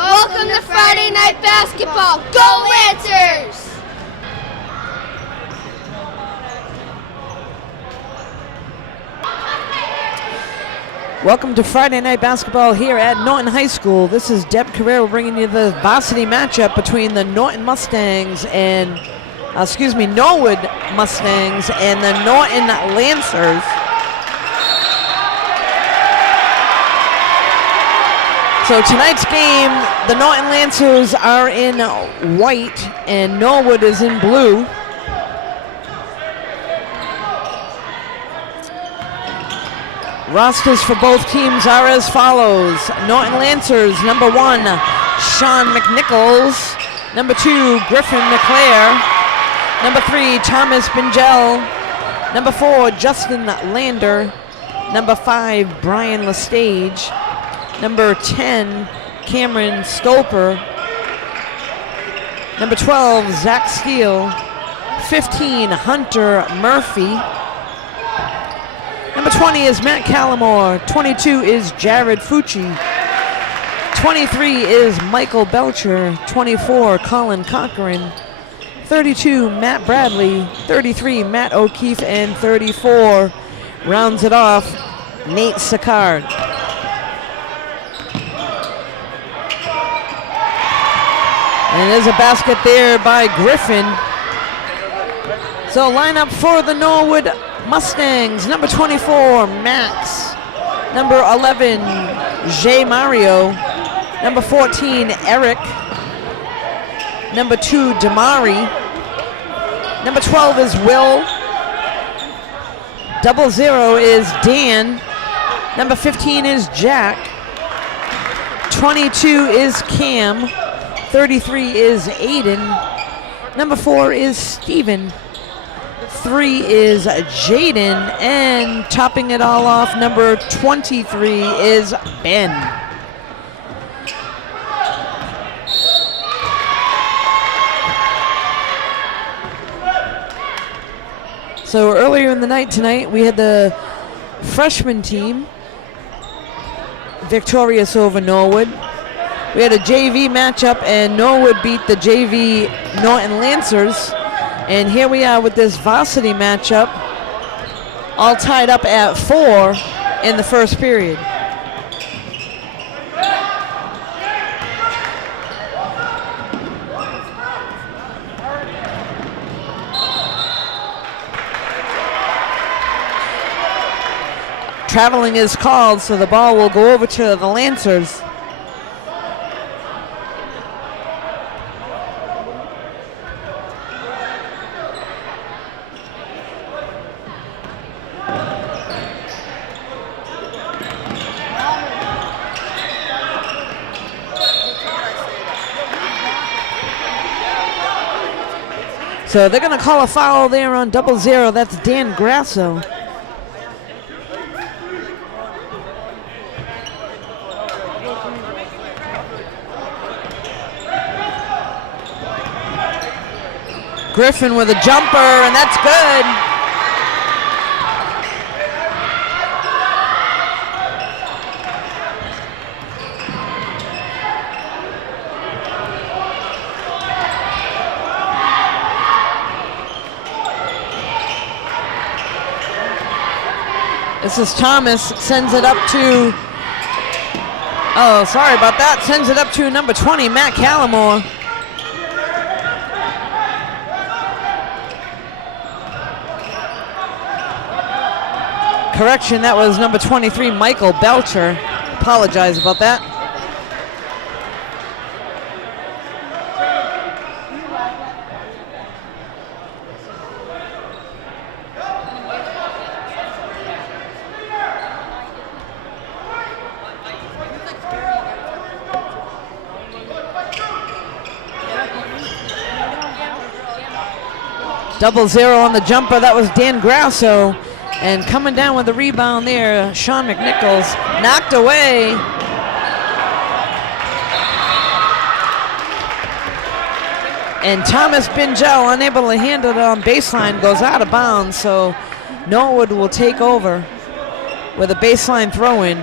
Welcome to Friday Night Basketball. Go Lancers! Welcome to Friday Night Basketball here at Norton High School. This is Deb Carrero bringing you the varsity matchup between the Norton Mustangs and, Norwood Mustangs and the Norton Lancers. So tonight's game, the Norton Lancers are in white and Norwood is in blue. Rosters for both teams are as follows. Norton Lancers, number 1, Sean McNichols. Number 2, Griffin McClare. Number 3, Thomas Bingel. Number 4, Justin Lander. Number 5, Brian Lestage. Number 10, Cameron Stolper. Number 12, Zach Steele. 15, Hunter Murphy. Number 20 is Matt Callamore. 22 is Jared Fucci. 23 is Michael Belcher. 24, Colin Cochran. 32, Matt Bradley. 33, Matt O'Keefe. And 34 rounds it off, Nate Sicard. And there's a basket there by Griffin. So lineup for the Norwood Mustangs, number 24, Max. Number 11, Jay Mario. Number 14, Eric. Number 2, Damari. Number 12 is Will. 00 is Dan. Number 15 is Jack. 22 is Cam. 33 is Aiden. Number 4 is Steven. 3 is Jaden, and topping it all off, number 23 is Ben. So earlier in the night tonight, we had the freshman team victorious over Norwood. We had a JV matchup, and Norwood beat the JV Norton Lancers. And here we are with this varsity matchup, all tied up at 4 in the first period. Traveling is called, so the ball will go over to the Lancers. So they're going to call a foul there on 00. That's Dan Grasso. Griffin with a jumper, and that's good. This is Thomas, sends it up to, sends it up to number 20, Matt Callamore. Correction, that was number 23, Michael Belcher. Apologize about that. Double zero on the jumper, that was Dan Grasso. And coming down with the rebound there, Sean McNichols, knocked away. And Thomas Bingel, unable to handle it on baseline, goes out of bounds. So Norwood will take over with a baseline throw-in.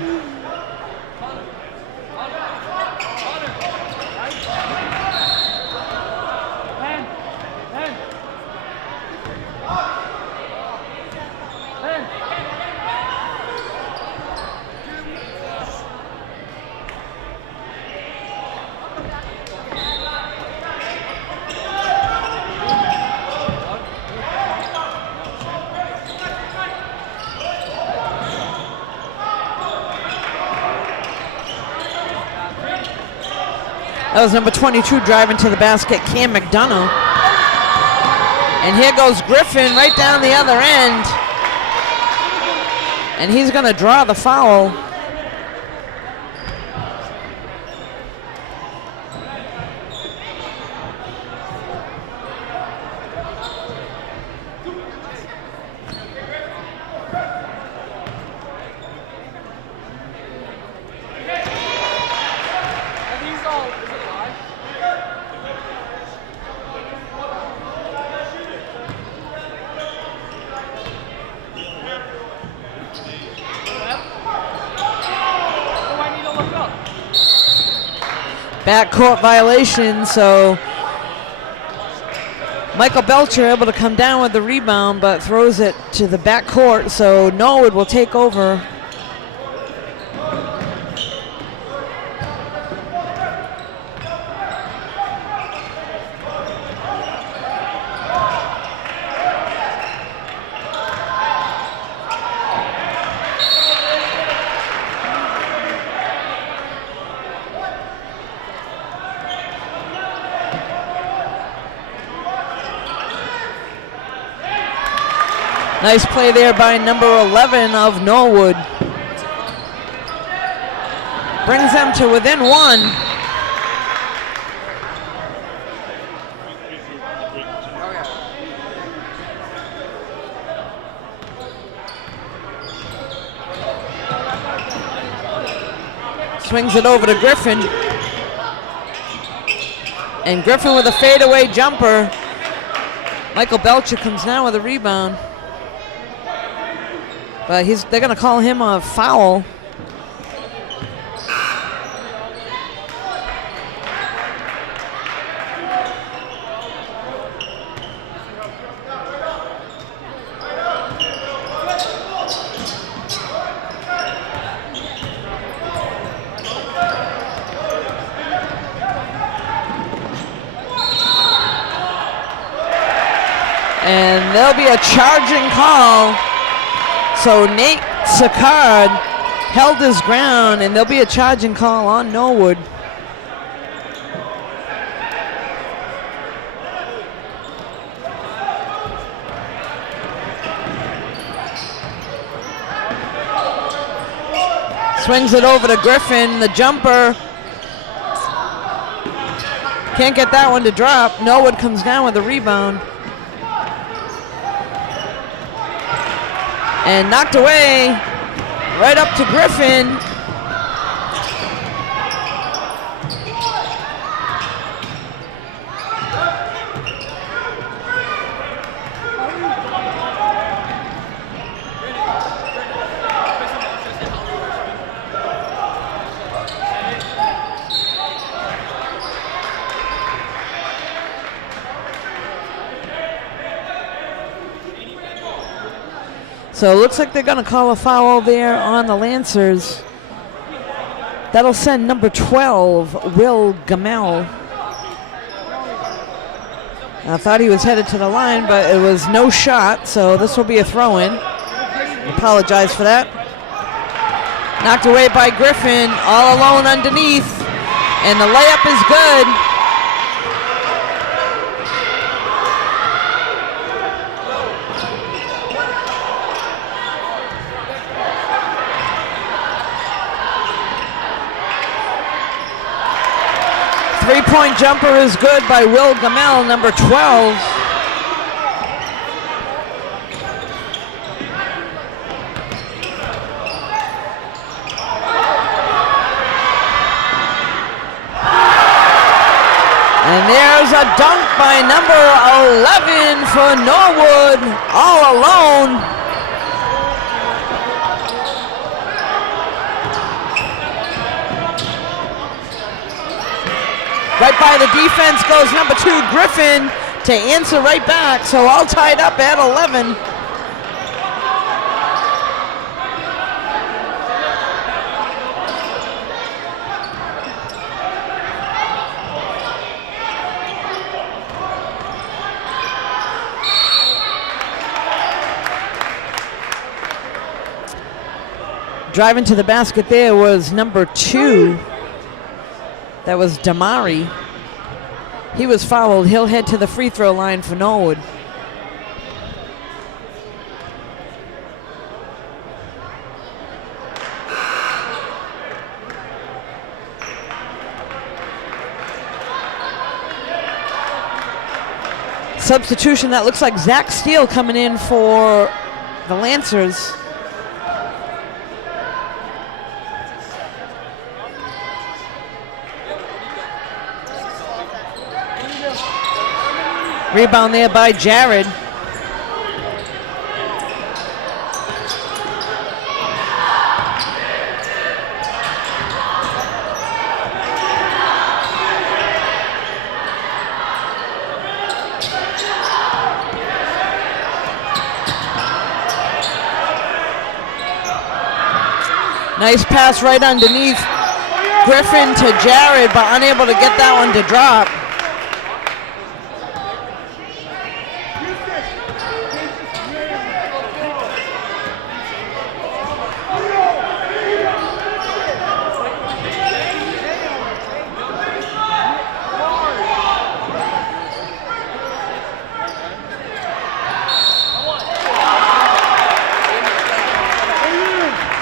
That was number 22 driving to the basket, Cam McDonough. And here goes Griffin right down the other end. And he's going to draw the foul. Backcourt violation, so Michael Belcher able to come down with the rebound, but throws it to the backcourt, so Norwood will take over. Nice play there by number 11 of Norwood. Brings them to within one. Swings it over to Griffin. And Griffin with a fadeaway jumper. Michael Belcher comes down with a rebound. But they're going to call him a foul. And there'll be a charging call. So Nate Sicard held his ground, and there'll be a charging call on Norwood. Swings it over to Griffin, the jumper. Can't get that one to drop. Norwood comes down with the rebound. And knocked away, right up to Griffin. So it looks like they're going to call a foul there on the Lancers. That'll send number 12, Will Gamel. I thought he was headed to the line, but it was no shot, so this will be a throw-in. Apologize for that. Knocked away by Griffin, all alone underneath, and the layup is good. Three-point jumper is good by Will Gamel, number 12. And there's a dunk by number 11 for Norwood, all alone. Right by the defense goes number 2, Griffin, to answer right back. So all tied up at 11. Driving to the basket there was number 2 That was Damari. He was fouled. He'll head to the free throw line for Norwood. Substitution, that looks like Zach Steele coming in for the Lancers. Rebound there by Jared. Nice pass right underneath Griffin to Jared, but unable to get that one to drop.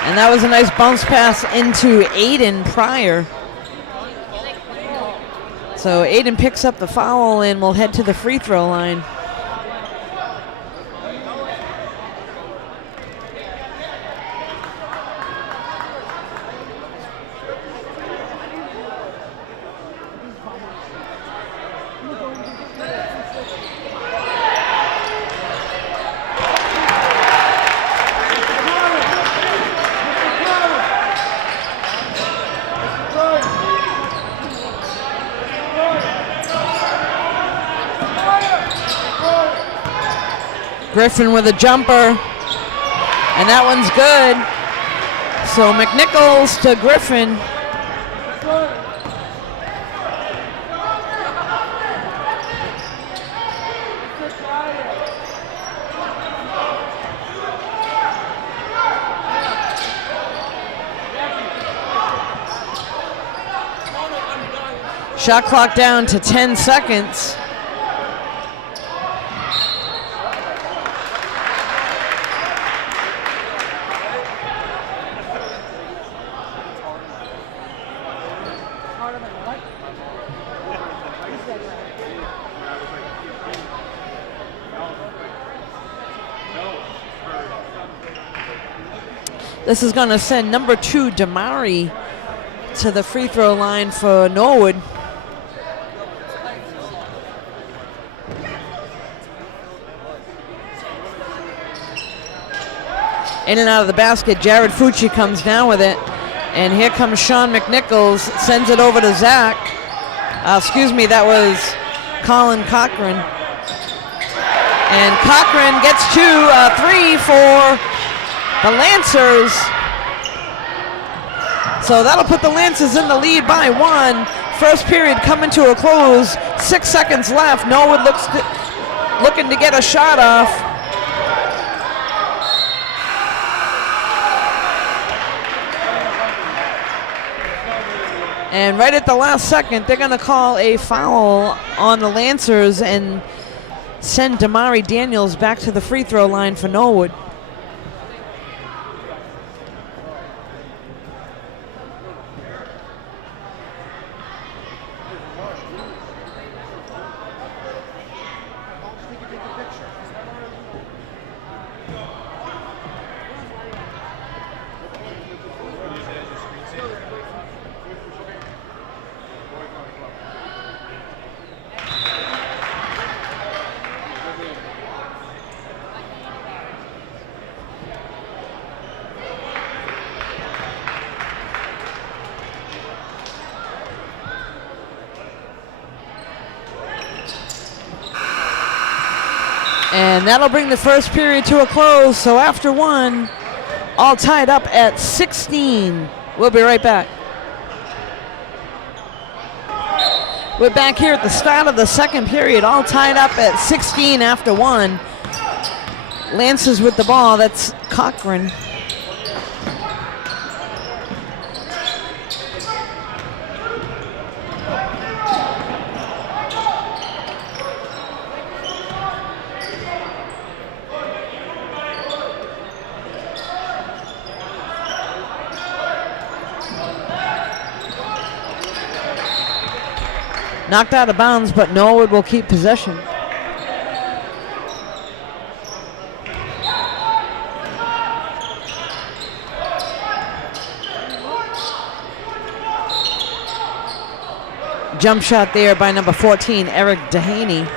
And that was a nice bounce pass into Aiden Pryor. So Aiden picks up the foul and will head to the free throw line. Griffin with a jumper, and that one's good. So McNichols to Griffin. Shot clock down to 10 seconds. This is going to send number 2, Damari, to the free throw line for Norwood. In and out of the basket, Jared Fucci comes down with it. And here comes Sean McNichols, sends it over to Zach. That was Colin Cochran. And Cochran gets 3 for the Lancers. So that'll put the Lancers in the lead by 1. First period coming to a close. 6 seconds left. Norwood looking to get a shot off. And right at the last second, they're going to call a foul on the Lancers and send Damari Daniels back to the free throw line for Norwood. And that'll bring the first period to a close. So after 1, all tied up at 16. We'll be right back. We're back here at the start of the second period, all tied up at 16 after 1. Lancers with the ball. That's Cochran. Knocked out of bounds, but Norwood will keep possession. Jump shot there by number 14, Eric Danahy.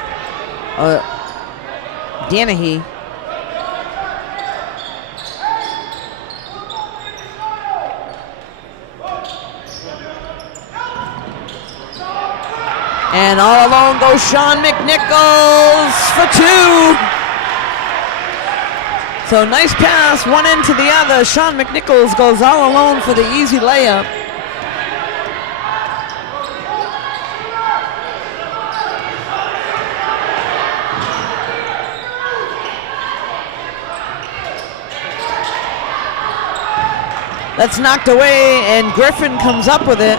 And all alone goes Sean McNichols for 2. So nice pass, one end to the other. Sean McNichols goes all alone for the easy layup. That's knocked away, and Griffin comes up with it.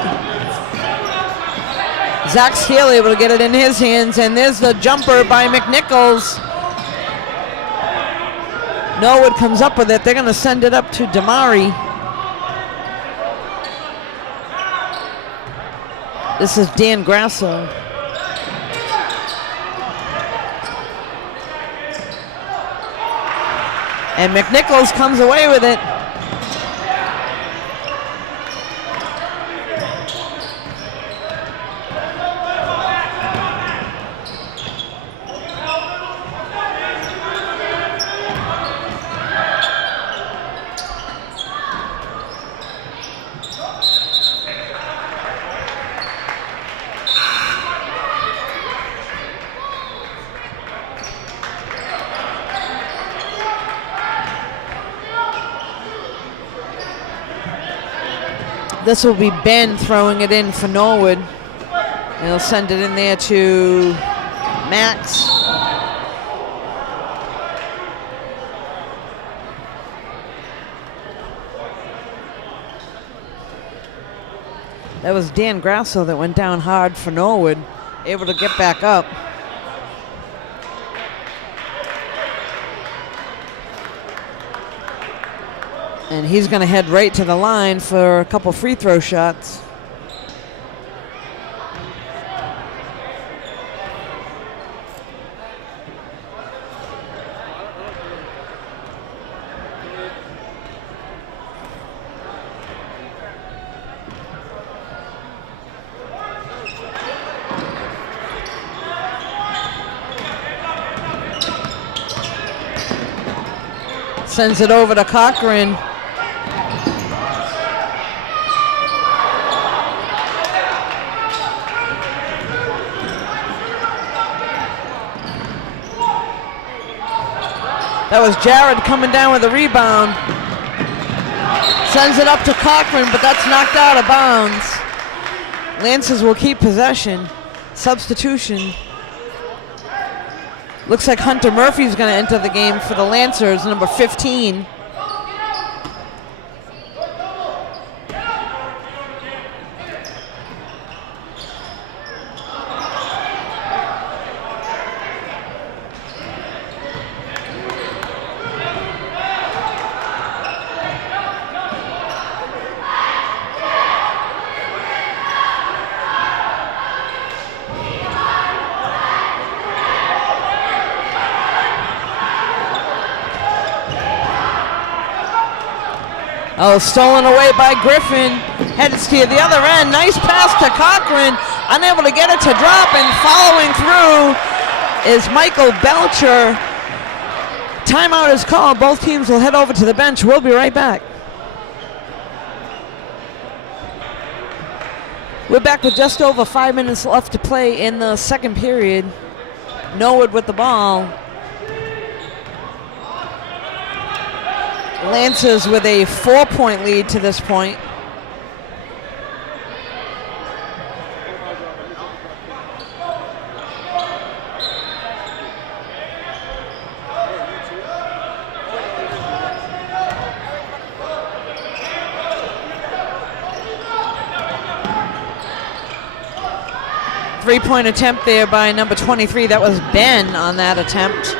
Zach Steele able to get it in his hands, and there's the jumper by McNichols. Norwood comes up with it. They're going to send it up to Damari. This is Dan Grasso. And McNichols comes away with it. This will be Ben throwing it in for Norwood. And he'll send it in there to Max. That was Dan Grasso that went down hard for Norwood, able to get back up. And he's going to head right to the line for a couple free throw shots. Sends it over to Cochran. That was Jared coming down with a rebound. Sends it up to Cochran, but that's knocked out of bounds. Lancers will keep possession. Substitution. Looks like Hunter Murphy's going to enter the game for the Lancers, number 15. Oh, stolen away by Griffin. Heads to the other end. Nice pass to Cochran. Unable to get it to drop, and following through is Michael Belcher. Timeout is called. Both teams will head over to the bench. We'll be right back. We're back with just over 5 minutes left to play in the second period. Norwood with the ball. Lancers with a 4-point lead to this point. Three-point attempt there by number 23. That was Ben on that attempt.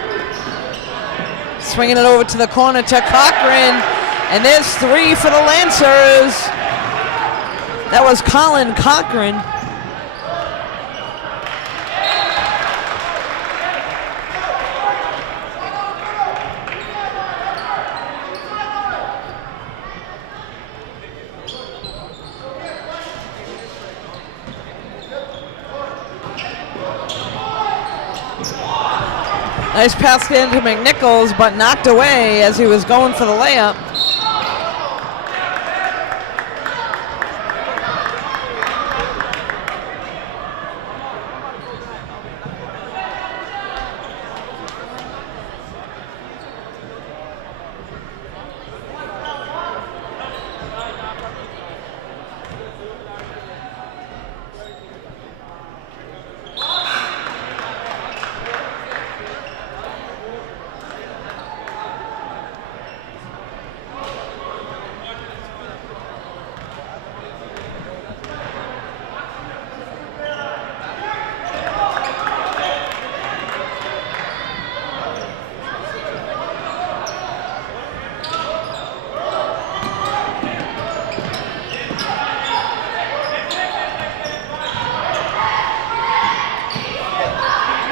Swinging it over to the corner to Cochran. And there's three for the Lancers. That was Colin Cochran. Nice pass into McNichols, but knocked away as he was going for the layup.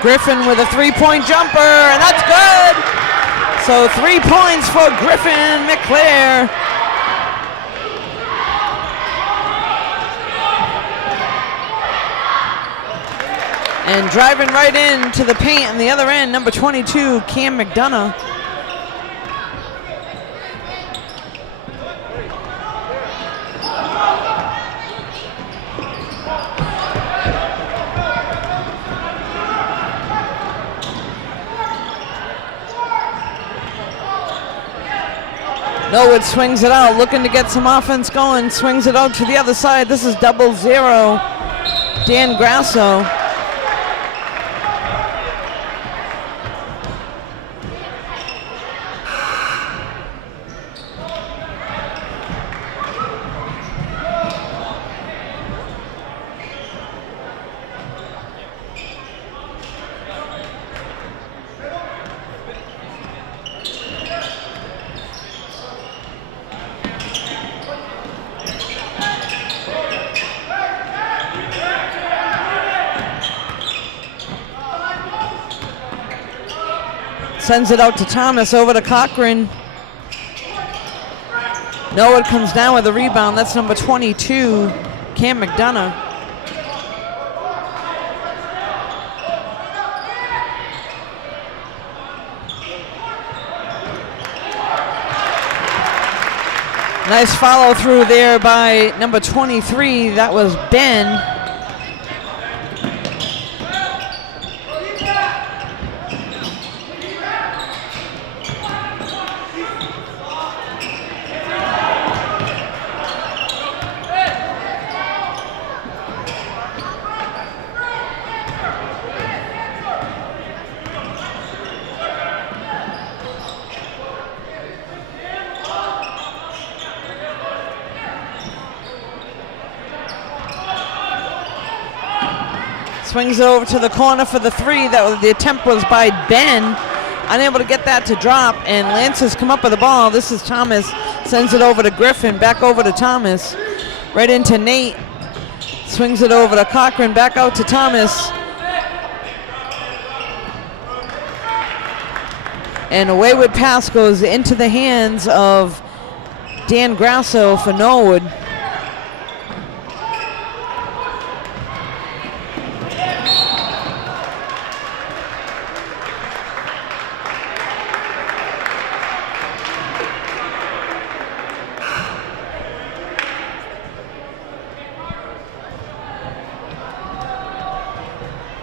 Griffin with a three-point jumper, and that's good. So 3 points for Griffin McClare. And driving right into the paint on the other end, number 22, Cam McDonough. Norwood swings it out, looking to get some offense going, swings it out to the other side. This is 0-0, Dan Grasso. Sends it out to Thomas, over to Cochran. Norwood comes down with a rebound. That's number 22, Cam McDonough. Nice follow through there by number 23. That was Ben. Swings it over to the corner for the three. The attempt was by Ben. Unable to get that to drop, and Lance has come up with the ball. This is Thomas. Sends it over to Griffin. Back over to Thomas. Right into Nate. Swings it over to Cochran. Back out to Thomas. And a wayward pass goes into the hands of Dan Grasso for Norwood.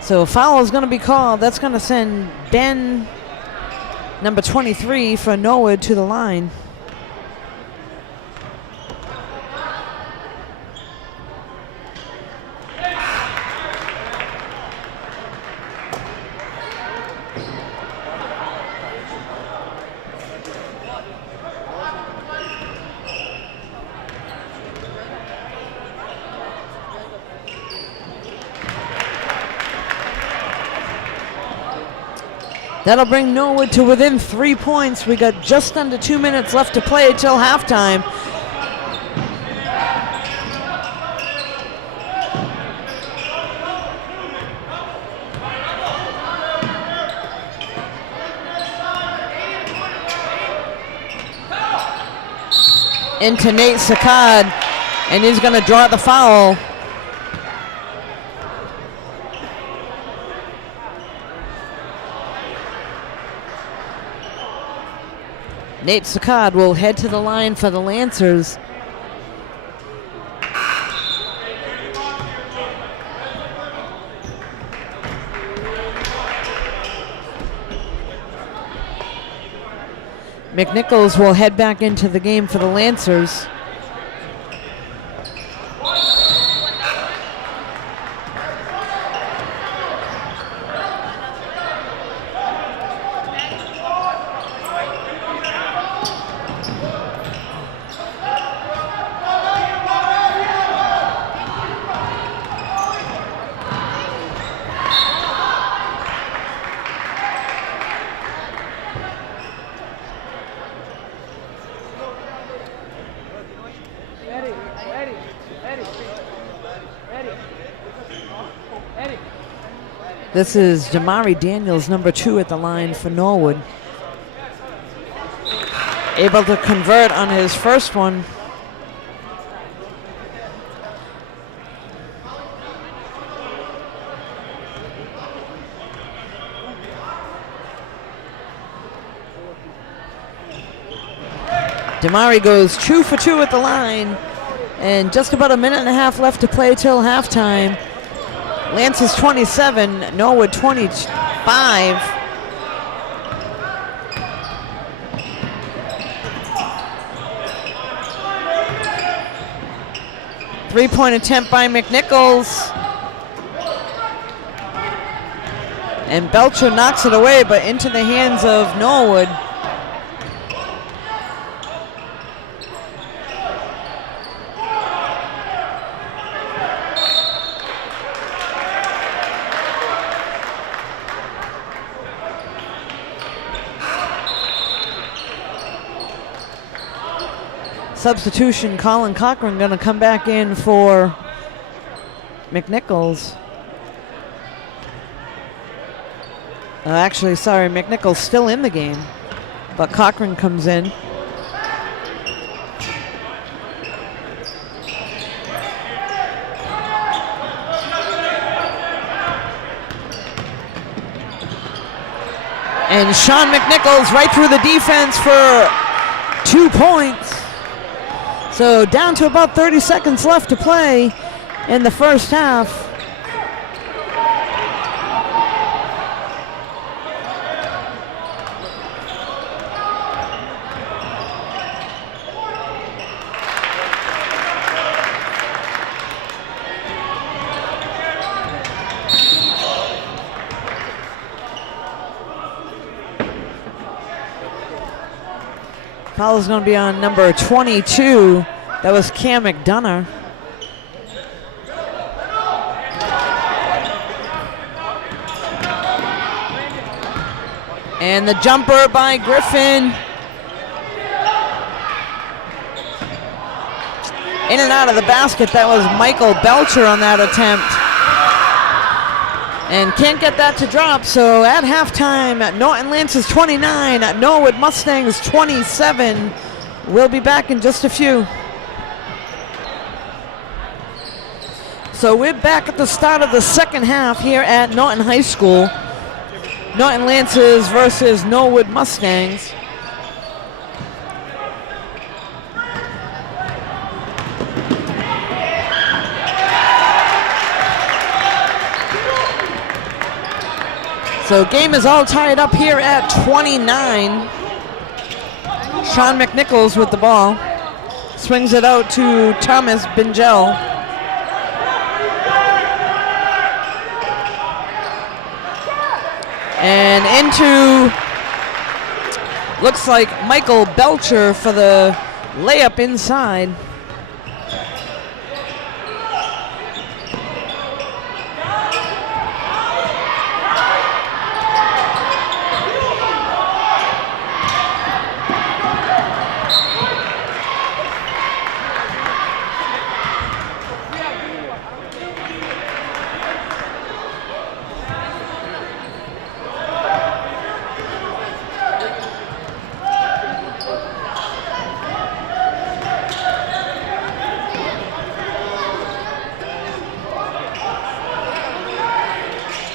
So a foul is going to be called. That's going to send Ben, number 23, for Norwood to the line. That'll bring Norwood to within 3 points. We got just under 2 minutes left to play till halftime. Into Nate Sakad, and he's going to draw the foul. Nate Saccard will head to the line for the Lancers. McNichols will head back into the game for the Lancers. This is Damari Daniels, number 2 at the line for Norwood. Able to convert on his first one. Damari goes 2 for 2 at the line, and just about a minute and a half left to play till halftime. Lancers 27, Norwood 25. Three-point attempt by McNichols. And Belcher knocks it away, but into the hands of Norwood. Substitution, Colin Cochran going to come back in for McNichols. Actually, sorry, McNichols still in the game, but Cochran comes in. And Sean McNichols right through the defense for 2 points. So down to about 30 seconds left to play in the first half. Foul is going to be on number 22. That was Cam McDonough. And the jumper by Griffin. In and out of the basket. That was Michael Belcher on that attempt. And can't get that to drop. So at halftime, Norton Lancers 29, Norwood Mustangs 27. We'll be back in just a few. So we're back at the start of the second half here at Norton High School. Norton Lancers versus Norwood Mustangs. So game is all tied up here at 29. Sean McNichols with the ball. Swings it out to Thomas Bingel. And into, looks like Michael Belcher for the layup inside.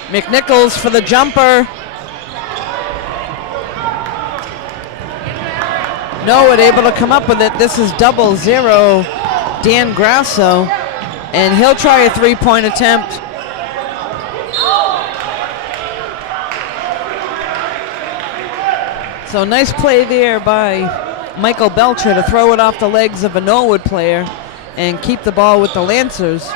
McNichols for the jumper. Norwood able to come up with it. This is 0-0 Dan Grasso, and he'll try a 3-point attempt. So nice play there by Michael Belcher to throw it off the legs of a Norwood player and keep the ball with the Lancers.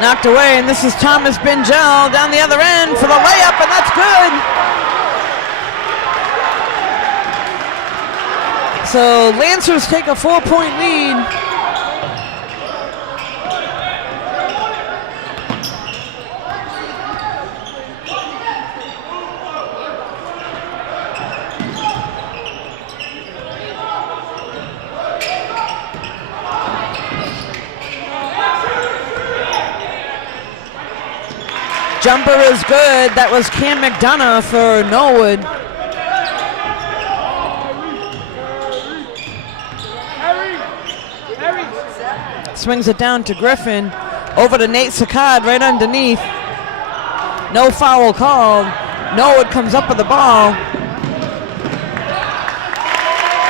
Knocked away, and this is Thomas Bingel down the other end for the layup, and that's good. So Lancers take a 4-point lead. Jumper is good. That was Cam McDonough for Norwood. Swings it down to Griffin. Over to Nate Saccad right underneath. No foul called. Norwood comes up with the ball.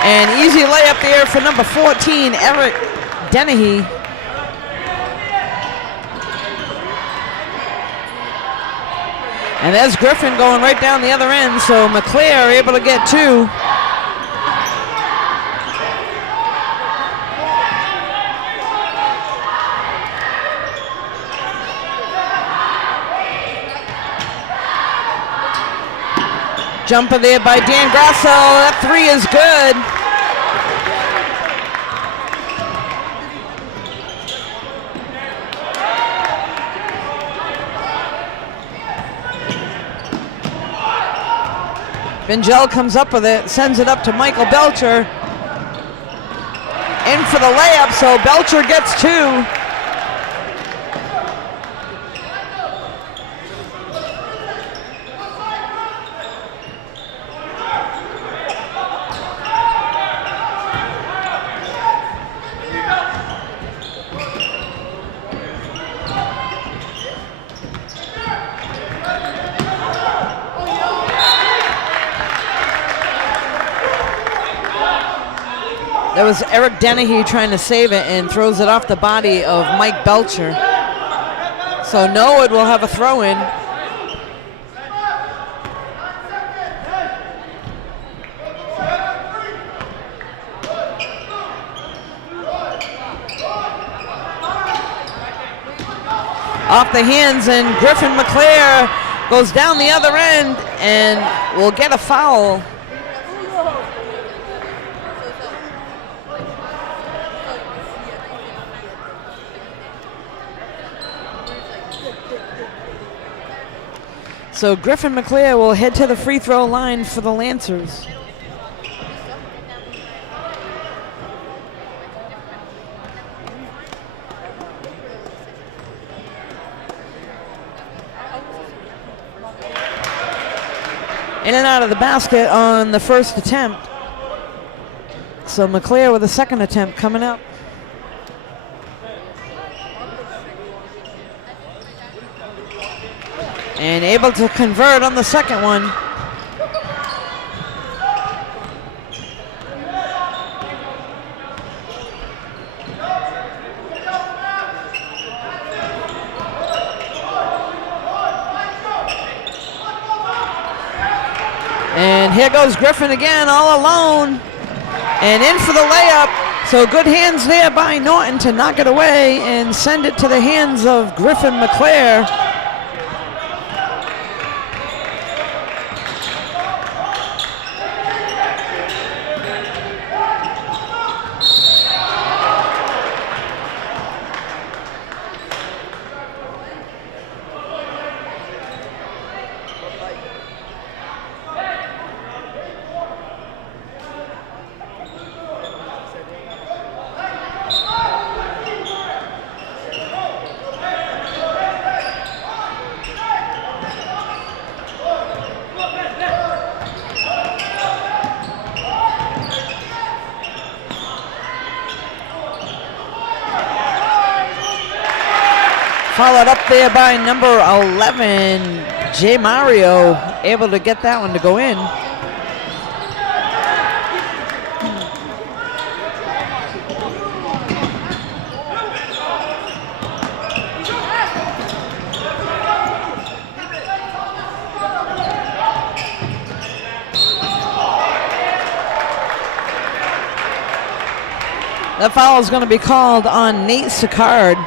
And easy layup there for number 14, Eric Dennehy. And there's Griffin going right down the other end, so McClare able to get 2. Jumper there by Dan Grasso. That 3 is good. Bingel comes up with it, sends it up to Michael Belcher. In for the layup, so Belcher gets 2. That was Eric Dennehy trying to save it and throws it off the body of Mike Belcher. So Norwood will have a throw-in. Off the hands, and Griffin McClare goes down the other end and will get a foul. So Griffin McClare will head to the free throw line for the Lancers. In and out of the basket on the first attempt. So McClare with a second attempt coming up. And able to convert on the second one. And here goes Griffin again, all alone. And in for the layup. So good hands there by Norton to knock it away and send it to the hands of Griffin McClare. Followed up there by number 11, J. Mario, able to get that one to go in. That foul is going to be called on Nate Sicard.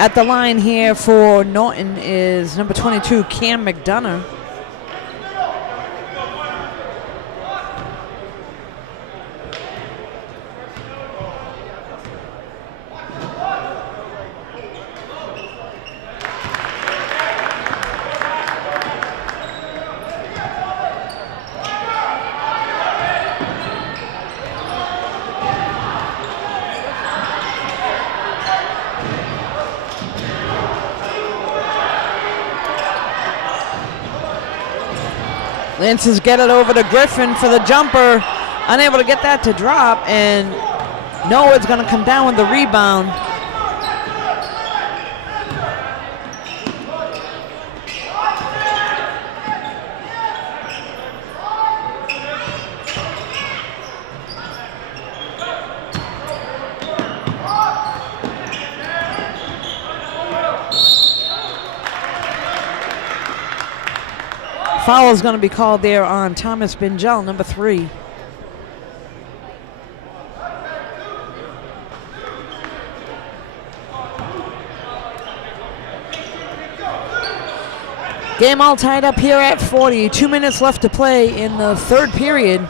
At the line here for Norton is number 22, Cam McDonough. Lancers get it over to Griffin for the jumper. Unable to get that to drop, and Norwood's going to come down with the rebound. Foul is going to be called there on Thomas Bingel, number 3. Game all tied up here at 40. 2 minutes left to play in the third period.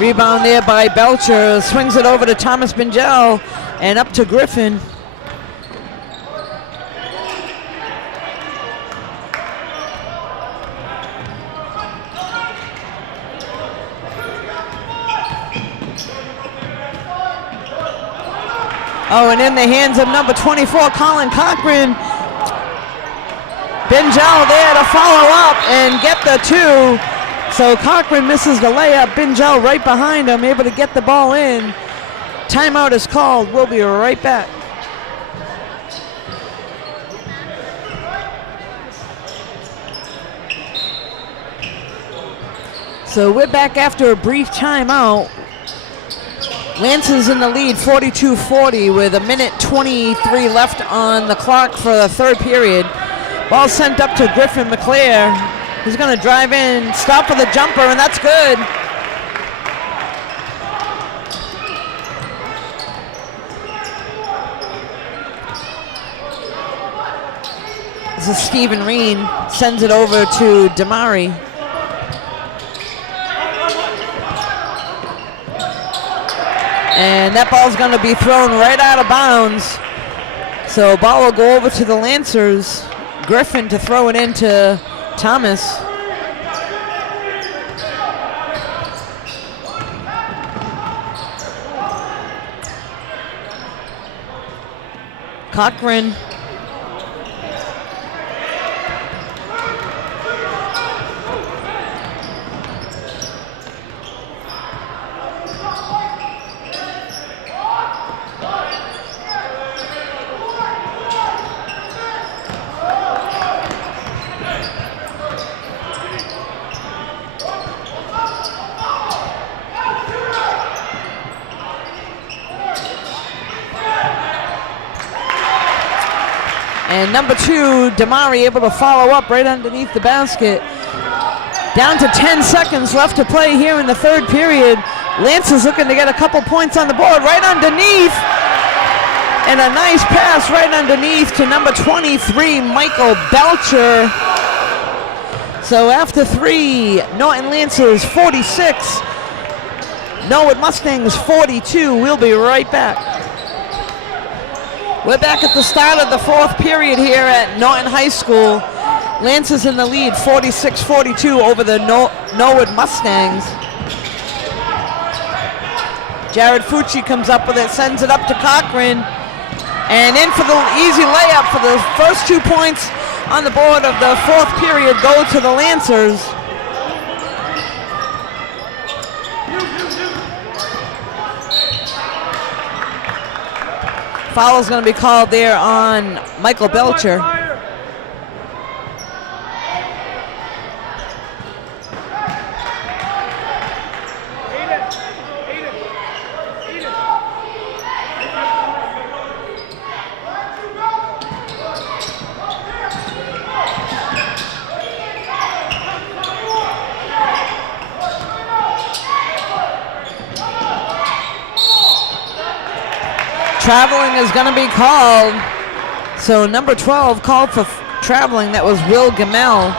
Rebound there by Belcher, swings it over to Thomas Bingel and up to Griffin. Oh, and in the hands of number 24, Colin Cochran. Bingel there to follow up and get the 2. So Cochran misses the layup. Bingel right behind him, able to get the ball in. Timeout is called. We'll be right back. So we're back after a brief timeout. Lancers in the lead, 42-40, with a minute 23 left on the clock for the third period. Ball sent up to Griffin McClare. He's going to drive in, stop for the jumper, and that's good. This is Stephen Reen, sends it over to Damari. And that ball's going to be thrown right out of bounds. So ball will go over to the Lancers. Griffin to throw it into Thomas. Cochran. And number 2, Damari, able to follow up right underneath the basket. Down to 10 seconds left to play here in the third period. Lance is looking to get a couple points on the board right underneath. And a nice pass right underneath to number 23, Michael Belcher. So after 3, Norton Lancers 46, Norwood Mustangs 42. We'll be right back. We're back at the start of the fourth period here at Norton High School. Lancers in the lead, 46-42 over the Norwood Mustangs. Jared Fucci comes up with it, sends it up to Cochran, and in for the easy layup for the first 2 points on the board of the fourth period go to the Lancers. Foul is going to be called there on Michael Belcher. Traveling is going to be called. So number 12 called for traveling. That was Will Gamel.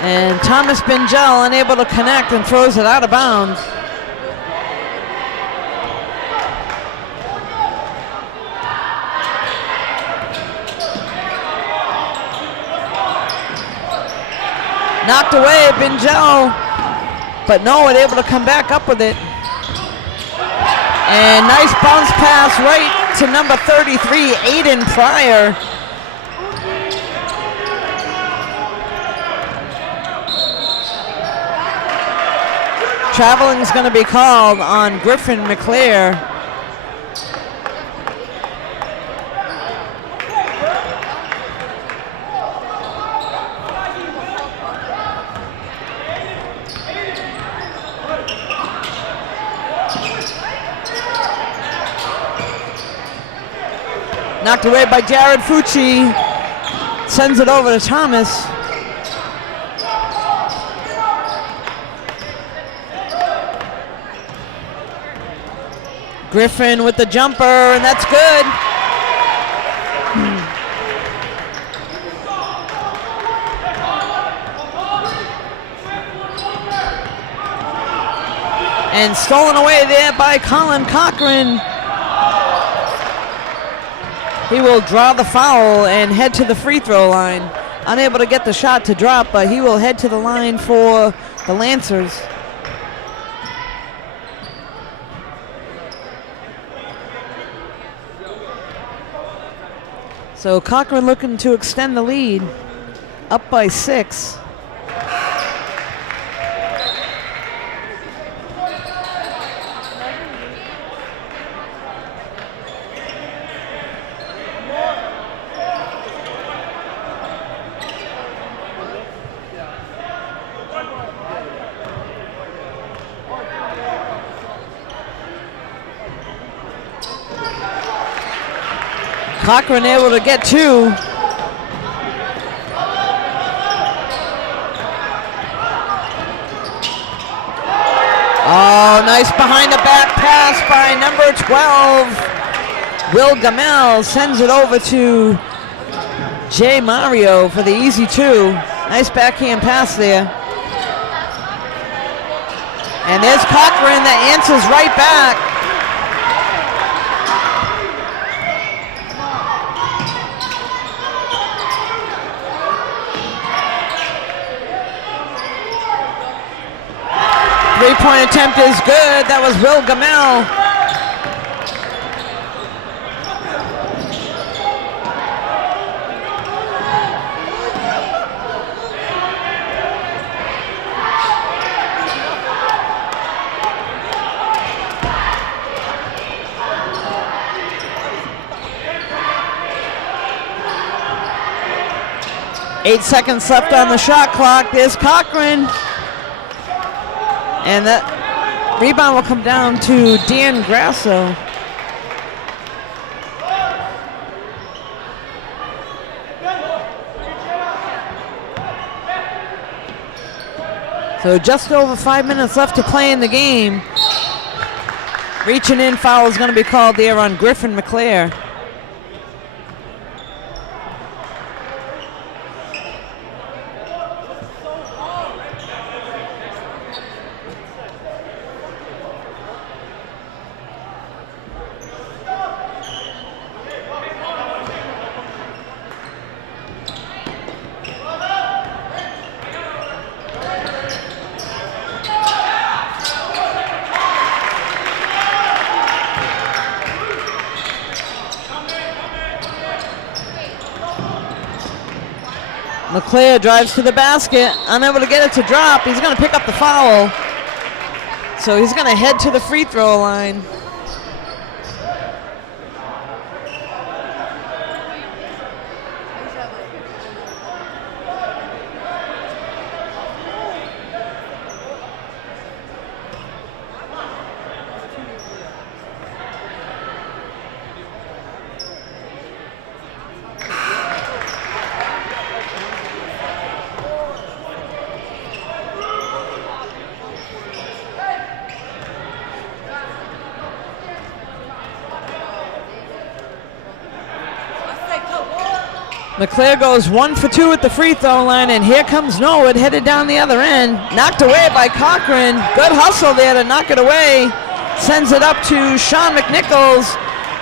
And Thomas Bingel unable to connect and throws it out of bounds. Knocked away, Bingel, but Norwood able to come back up with it. And nice bounce pass right to number 33, Aiden Pryor. Traveling is going to be called on Griffin McClare. Knocked away by Jared Fucci. Sends it over to Thomas. Griffin with the jumper, and that's good. And stolen away there by Colin Cochran. He will draw the foul and head to the free throw line. Unable to get the shot to drop, but he will head to the line for the Lancers. So Cochran looking to extend the lead, up by 6. Cochran able to get 2. Oh, nice behind the back pass by number 12. Will Gamel sends it over to Jay Mario for the easy 2. Nice backhand pass there. And there's Cochran that answers right back. Three-point attempt is good. That was Will Gamel. Eight seconds left on the shot clock. There's Cochran. And that rebound will come down to Dan Grasso. So just over 5 minutes left to play in the game. Reaching in foul is going to be called there on Griffin McClare. McClare drives to the basket, unable to get it to drop. He's going to pick up the foul. So he's going to head to the free throw line. McClare goes 1 for 2 at the free throw line, and here comes Norwood headed down the other end. Knocked away by Cochran. Good hustle there to knock it away. Sends it up to Sean McNichols,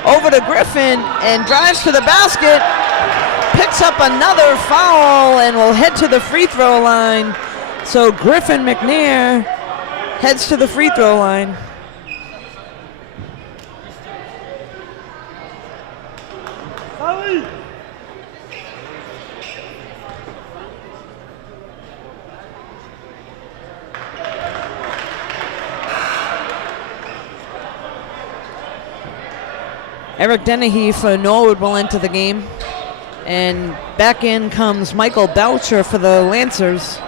over to Griffin, and drives to the basket. Picks up another foul and will head to the free throw line. So Griffin McNair heads to the free throw line. Eric Dennehy for Norwood will enter the game. And back in comes Michael Belcher for the Lancers.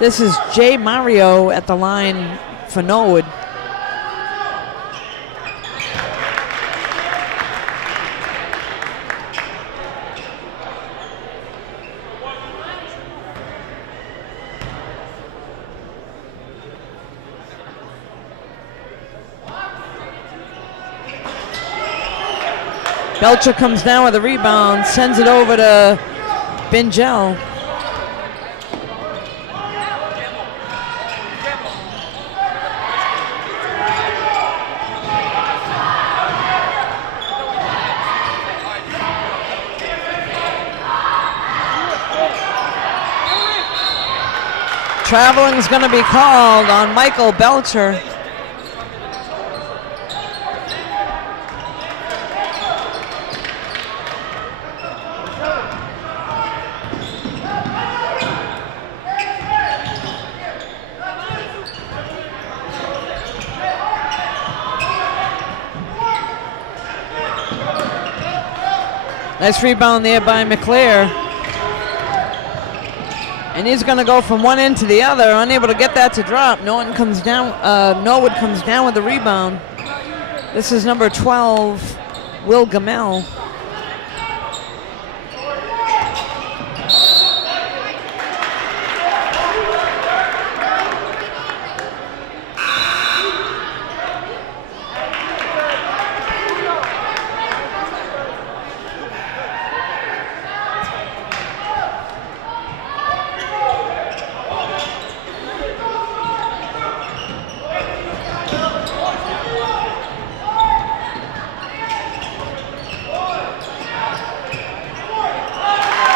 This is Jay Mario at the line for Norwood. Belcher comes down with a rebound, sends it over to Bingel. Traveling is going to be called on Michael Belcher. Nice rebound there by McClare. And he's going to go from one end to the other, unable to get that to drop. Norwood comes down with the rebound. This is number 12, Will Gamel.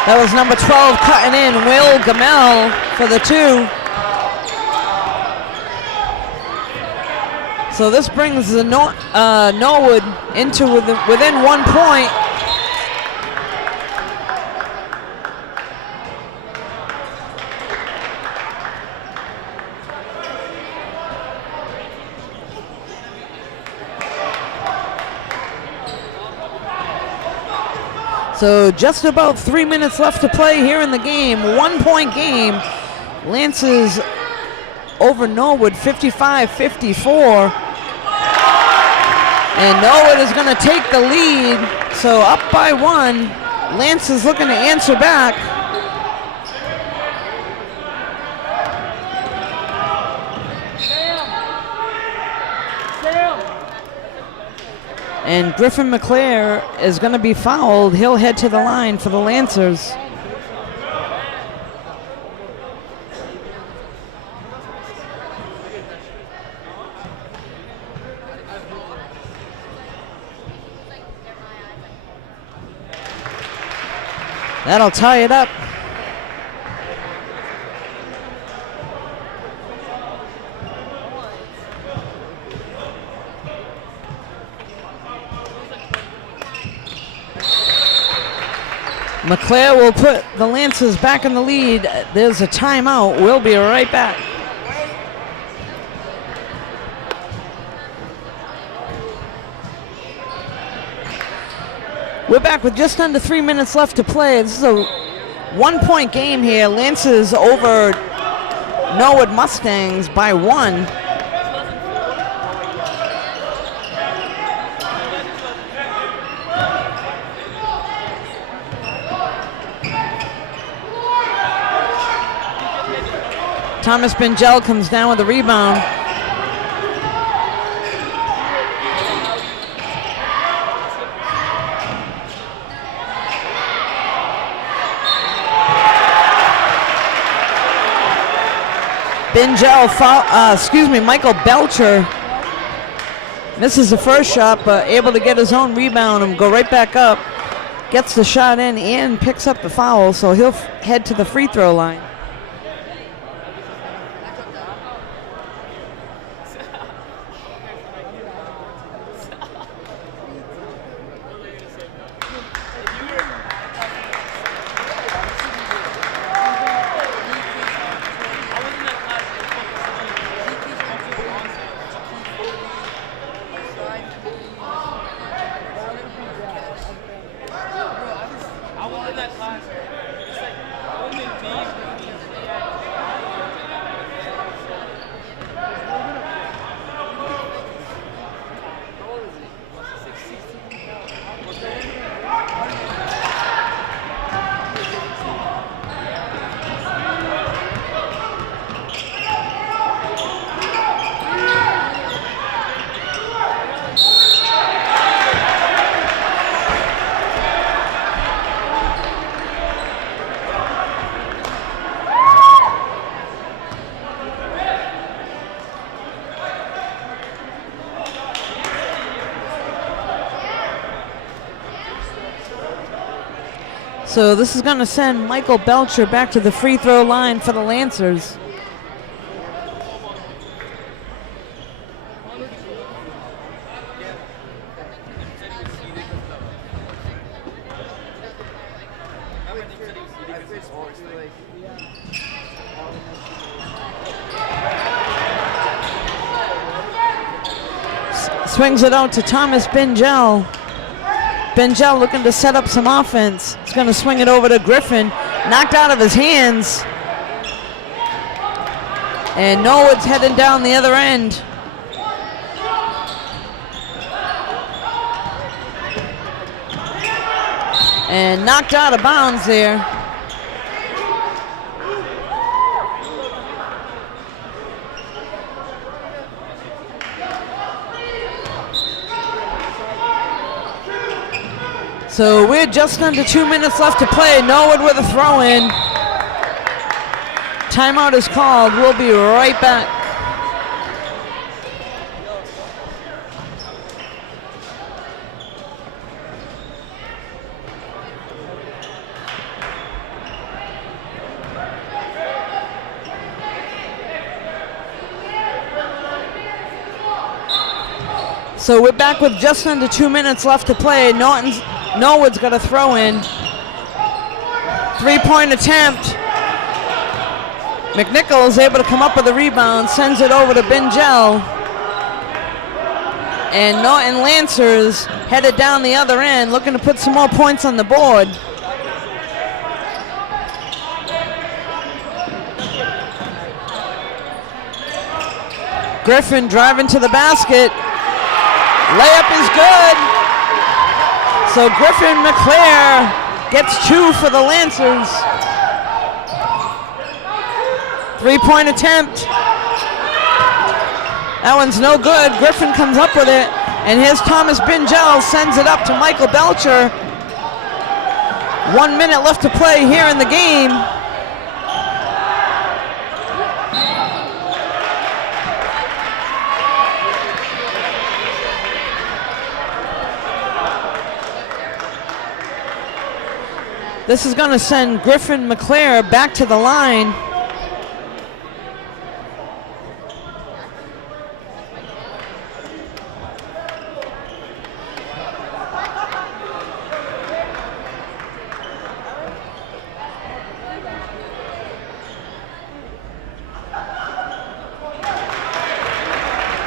That was number 12 cutting in, Will Gamel for the 2. So this brings the Norwood into within 1 point. So just about 3 minutes left to play here in the game. 1 point game. Lances over Norwood 55-54. And Norwood is going to take the lead. So up by 1. Lance is looking to answer back. And Griffin McClare is going to be fouled. He'll head to the line for the Lancers. That'll tie it up. McClare will put the Lancers back in the lead. There's a timeout. We'll be right back. We're back with just under 3 minutes left to play. This is a 1 point game here. Lancers over Norwood Mustangs by 1. Thomas Bingel comes down with the rebound. Michael Belcher misses the first shot, but able to get his own rebound and go right back up. Gets the shot in and picks up the foul, so he'll head to the free throw line. So this is going to send Michael Belcher back to the free throw line for the Lancers. Swings it out to Thomas Bingel. Bingel looking to set up some offense. He's going to swing it over to Griffin. Knocked out of his hands. And Norwood's heading down the other end. And knocked out of bounds there. So we're just under 2 minutes left to play. Norwood with a throw in. Timeout is called. We'll be right back. So we're back with just under 2 minutes left to play. Norwood's got a throw in. 3-point attempt. McNichols able to come up with a rebound, sends it over to Bingel. And Norton Lancers headed down the other end, looking to put some more points on the board. Griffin driving to the basket. Layup is good. So Griffin McClare gets 2 for the Lancers. 3-point attempt. That one's no good. Griffin comes up with it. And here's Thomas Bingel, sends it up to Michael Belcher. 1 minute left to play here in the game. This is going to send Griffin McClare back to the line.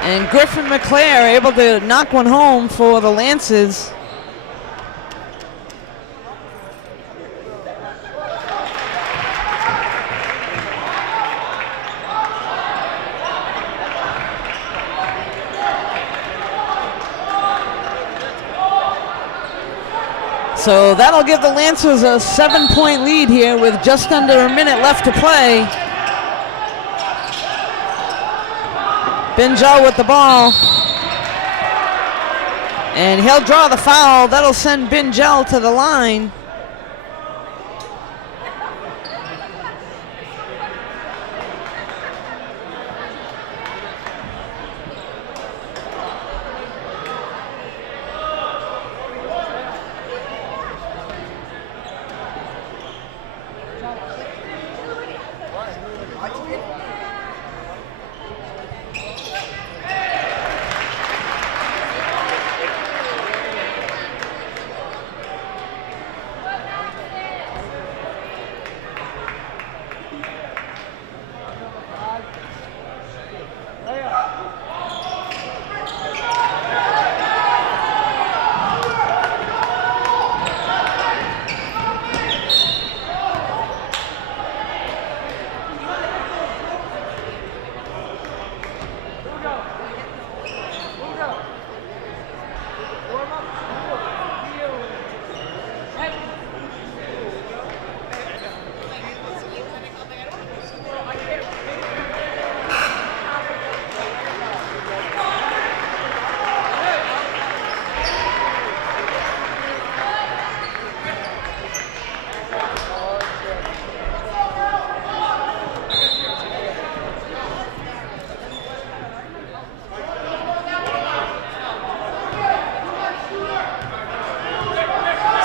And Griffin McClare able to knock one home for the Lancers. So that'll give the Lancers a 7-point lead here with just under a minute left to play. Bingel with the ball. And he'll draw the foul. That'll send Bingel to the line.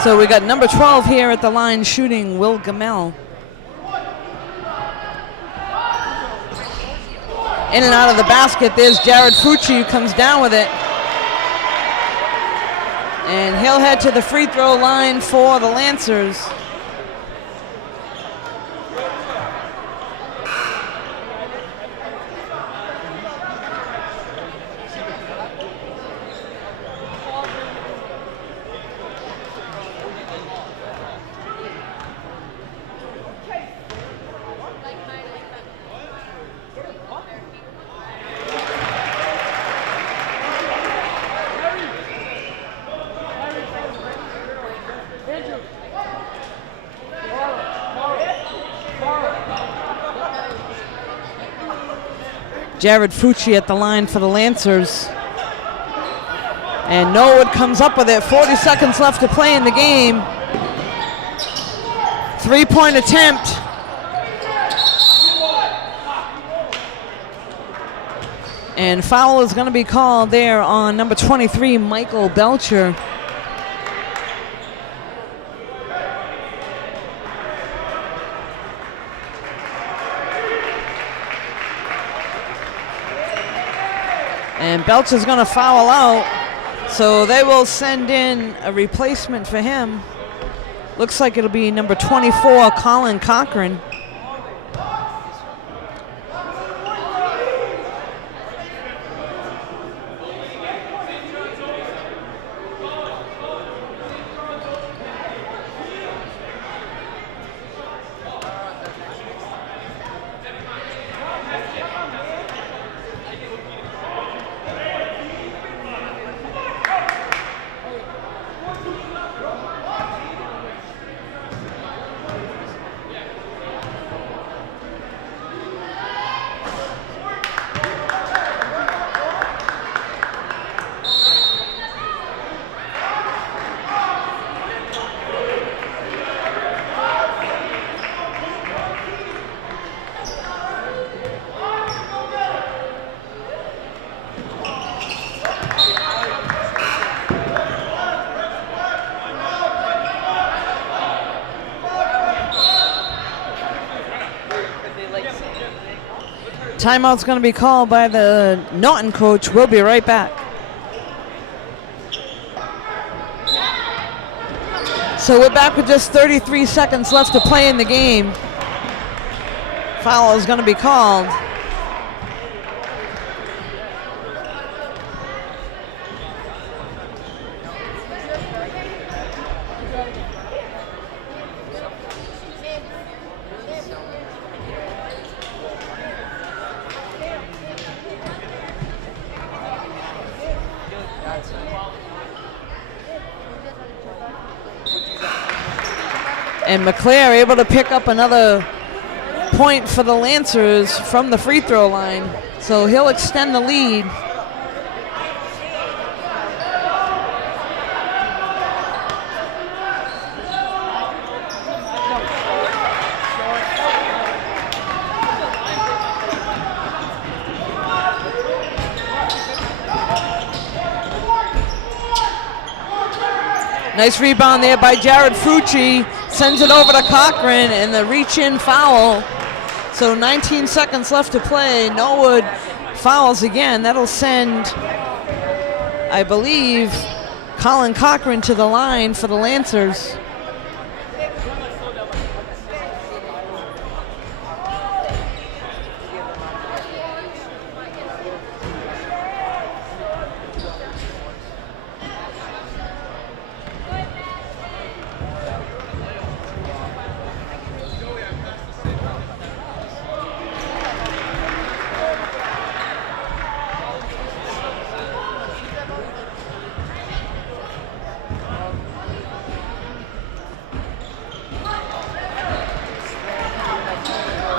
So we got number 12 here at the line shooting, Will Gamel. In and out of the basket, there's Jared Fucci who comes down with it. And he'll head to the free throw line for the Lancers. Jared Fucci at the line for the Lancers. And Norwood comes up with it. 40 seconds left to play in the game. 3-point attempt. And foul is going to be called there on number 23, Michael Belcher. And Belcher's going to foul out. So they will send in a replacement for him. Looks like it'll be number 24, Colin Cochran. Timeout's going to be called by the Norton coach. We'll be right back. So we're back with just 33 seconds left to play in the game. Foul is going to be called. And McClare able to pick up another point for the Lancers from the free throw line. So he'll extend the lead. Nice rebound there by Jared Fucci. Sends it over to Cochran, and the reach-in foul. So 19 seconds left to play. Norwood fouls again. That'll send, I believe, Colin Cochran to the line for the Lancers.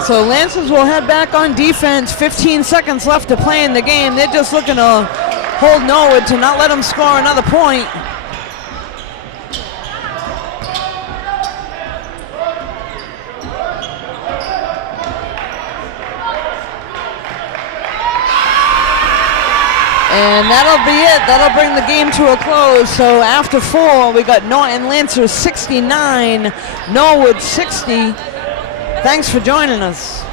So Lancers will head back on defense. 15 seconds left to play in the game. They're just looking to hold Norwood to not let them score another point. And that'll be it. That'll bring the game to a close. So after 4, we got Norton Lancers 69, Norwood 60. Thanks for joining us.